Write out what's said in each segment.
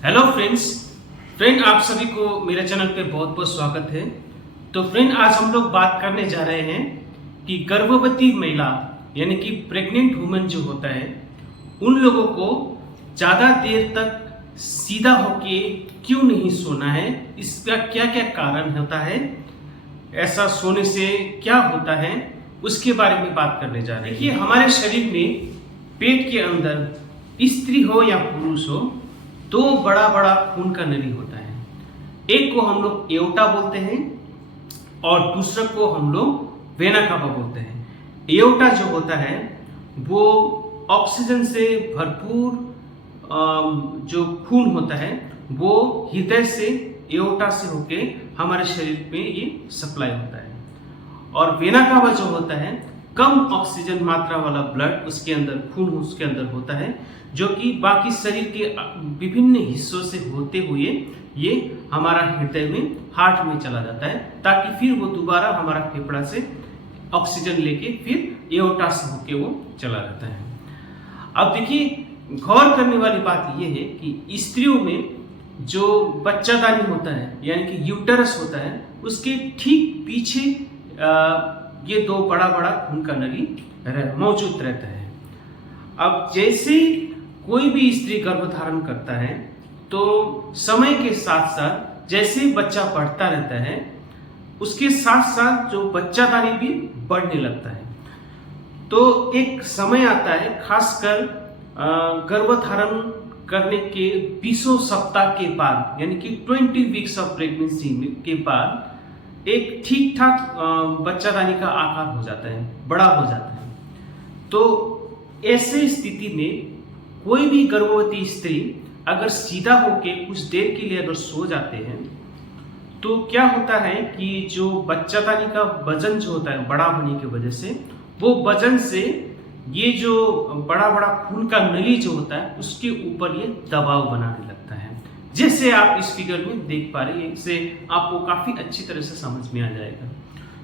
Hello friend आप सभी को मेरे चैनल पे बहुत बहुत स्वागत है। तो फ्रेंड आज हम लोग बात करने जा रहे हैं कि गर्भवती महिला यानी कि प्रेग्नेंट वुमन जो होता है उन लोगों को ज़्यादा देर तक सीधा होके क्यों नहीं सोना है, इसका क्या क्या कारण होता है, ऐसा सोने से क्या होता है, उसके बारे में बात करने जा रहे हैं। देखिए हमारे शरीर में पेट के अंदर स्त्री हो या पुरुष हो दो बड़ा बड़ा खून का नली होता है। एक को हम लोग एओर्टा बोलते हैं और दूसरे को हम लोग वेना कावा बोलते हैं। एओर्टा जो होता है वो ऑक्सीजन से भरपूर जो खून होता है वो हृदय से एओर्टा से होके हमारे शरीर में ये सप्लाई होता है। और वेना कावा जो होता है कम ऑक्सीजन मात्रा वाला ब्लड उसके अंदर खून उसके अंदर होता है जो कि बाकी शरीर के विभिन्न हिस्सों से होते हुए ये हमारा हृदय में हार्ट में चला जाता है ताकि फिर वो दोबारा हमारा फेफड़ा से ऑक्सीजन लेके फिर एओर्टा से होके वो चला जाता है। अब देखिए गौर करने वाली बात ये है कि स्त्रियों में जो बच्चादानी होता है यानी कि यूटरस होता है उसके ठीक पीछे ये दो बड़ा बड़ा खून का नली मौजूद रहता है। अब जैसे कोई भी स्त्री गर्भधारण करता है तो समय के साथ साथ जैसे बच्चा बढ़ता रहता है उसके साथ साथ जो बच्चादानी भी बढ़ने लगता है। तो एक समय आता है खासकर गर्भधारण करने के 20 सप्ताह के बाद यानी कि 20 वीक्स ऑफ प्रेगनेंसी के बाद एक ठीक ठाक बच्चादानी का आकार हो जाता है, बड़ा हो जाता है। तो ऐसे स्थिति में कोई भी गर्भवती स्त्री अगर सीधा होके कुछ देर के लिए अगर सो जाते हैं तो क्या होता है कि जो बच्चादानी का वजन जो होता है बड़ा होने की वजह से वो वजन से ये जो बड़ा बड़ा खून का नली जो होता है उसके ऊपर ये दबाव बनाने लगता है। जैसे आप इस फिगर में देख पा रहे हैं, इससे आपको काफी अच्छी तरह से समझ में आ जाएगा।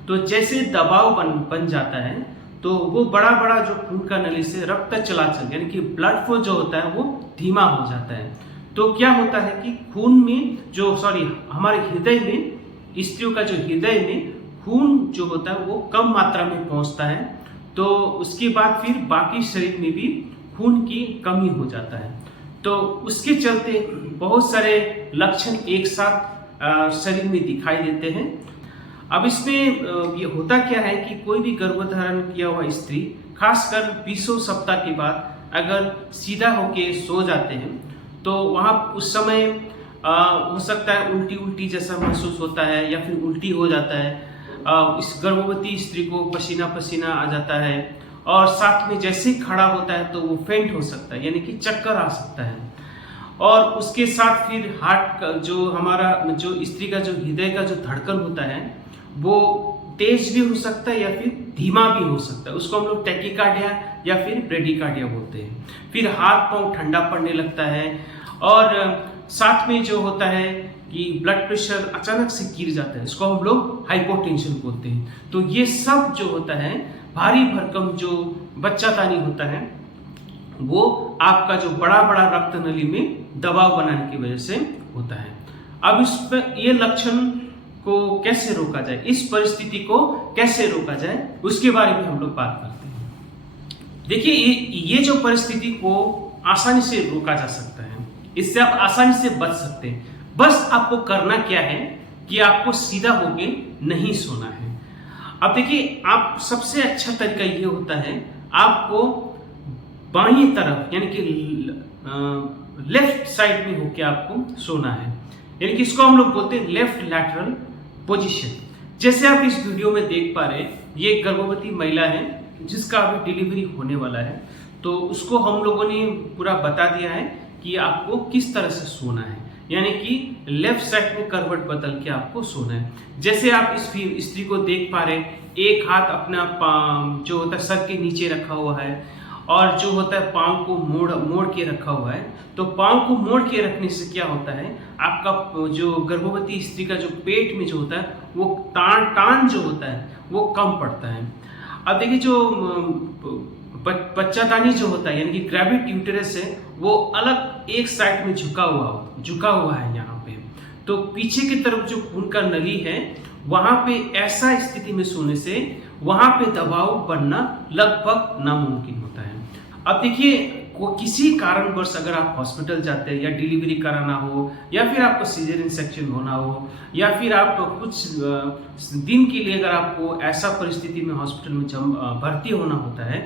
तो जैसे दबाव बन जाता है तो वो बड़ा बड़ा जो खून का नली से रक्त चलाचल यानी कि ब्लड फ्लो जो होता है वो धीमा हो जाता है। तो क्या होता है कि खून में जो हमारे हृदय में स्त्रियों का जो हृदय में खून जो होता है वो कम मात्रा में पहुंचता है। तो उसके बाद फिर बाकी शरीर में भी खून की कमी हो जाता है। तो उसके चलते बहुत सारे लक्षण एक साथ शरीर में दिखाई देते हैं। अब इसमें ये होता क्या है कि कोई भी गर्भधारण किया हुआ स्त्री खासकर 20 सप्ताह के बाद अगर सीधा होके सो जाते हैं तो वहाँ उस समय हो सकता है उल्टी जैसा महसूस होता है या फिर उल्टी हो जाता है। इस गर्भवती स्त्री को पसीना पसीना आ जाता है और साथ में जैसे ही खड़ा होता है तो वो फेंट हो सकता है यानी कि चक्कर आ सकता है। और उसके साथ फिर हार्ट का जो हमारा जो स्त्री का जो हृदय का जो धड़कन होता है वो तेज भी हो सकता है या फिर धीमा भी हो सकता है। उसको हम लोग टैकीकार्डिया या फिर ब्रेडीकार्डिया बोलते हैं। फिर हाथ पांव ठंडा पड़ने लगता है और साथ में जो होता है कि ब्लड प्रेशर अचानक से गिर जाता है, इसको हम लोग हाइपोटेंशन बोलते हैं। तो ये सब जो होता है भारी भरकम जो बच्चादानी होता है वो आपका जो बड़ा बड़ा रक्त नली में दबाव बनाने की वजह से होता है। अब इस पर ये लक्षण को कैसे रोका जाए, इस परिस्थिति को कैसे रोका जाए, उसके बारे में हम लोग बात करते हैं। देखिए ये जो परिस्थिति को आसानी से रोका जा सकता है, इससे आप आसानी से बच सकते हैं। बस आपको करना क्या है कि आपको सीधा होके नहीं सोना है। अब देखिए आप सबसे अच्छा तरीका ये होता है आपको बाईं तरफ यानी कि लेफ्ट साइड में होके आपको सोना है, यानी कि इसको हम लोग बोलते हैं लेफ्ट लैटरल पोजीशन। जैसे आप इस वीडियो में देख पा रहे हैं ये एक गर्भवती महिला है जिसका अभी डिलीवरी होने वाला है। तो उसको हम लोगों ने पूरा बता दिया है कि आपको किस तरह से सोना है, यानी कि लेफ्ट साइड में करवट बदल के आपको सोना है। जैसे आप इस स्त्री को देख पा रहे हैं एक हाथ अपना जो होता है सर के नीचे रखा हुआ है और जो होता है पाँव को मोड़ के रखा हुआ है। तो पाँव को मोड़ के रखने से क्या होता है आपका जो गर्भवती स्त्री का जो पेट में जो होता है वो टान जो होता है वो कम पड़ता है। अब देखिए जो बच्चादानी जो होता है यानी कि ग्रेविड यूटेरस है वो अलग एक साइड में झुका हुआ है यहाँ पे। तो पीछे की तरफ जो खून का नली है वहां पे ऐसा स्थिति में सोने से वहां पे दबाव बनना लगभग नामुमकिन होता है। अब देखिए किसी कारणवश अगर आप हॉस्पिटल जाते हैं या डिलीवरी कराना हो या फिर आपको सीजरियन सेक्शन होना हो या फिर आप कुछ दिन के लिए अगर आपको ऐसा परिस्थिति में हॉस्पिटल में भर्ती होना होता है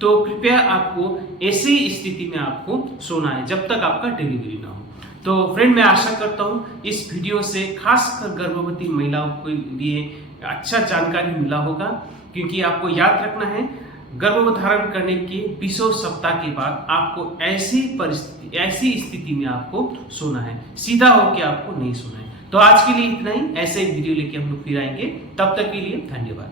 तो कृपया आपको ऐसी स्थिति में आपको सोना है जब तक आपका डिलीवरी ना हो। तो फ्रेंड मैं आशा करता हूँ इस वीडियो से खासकर गर्भवती महिलाओं के लिए अच्छा जानकारी मिला होगा, क्योंकि आपको याद रखना है गर्भधारण करने के 20 सप्ताह के बाद आपको ऐसी स्थिति में आपको सोना है, सीधा होके आपको नहीं सोना है। तो आज के लिए इतना ही, ऐसे वीडियो लेके हम लोग फिर आएंगे, तब तक के लिए धन्यवाद।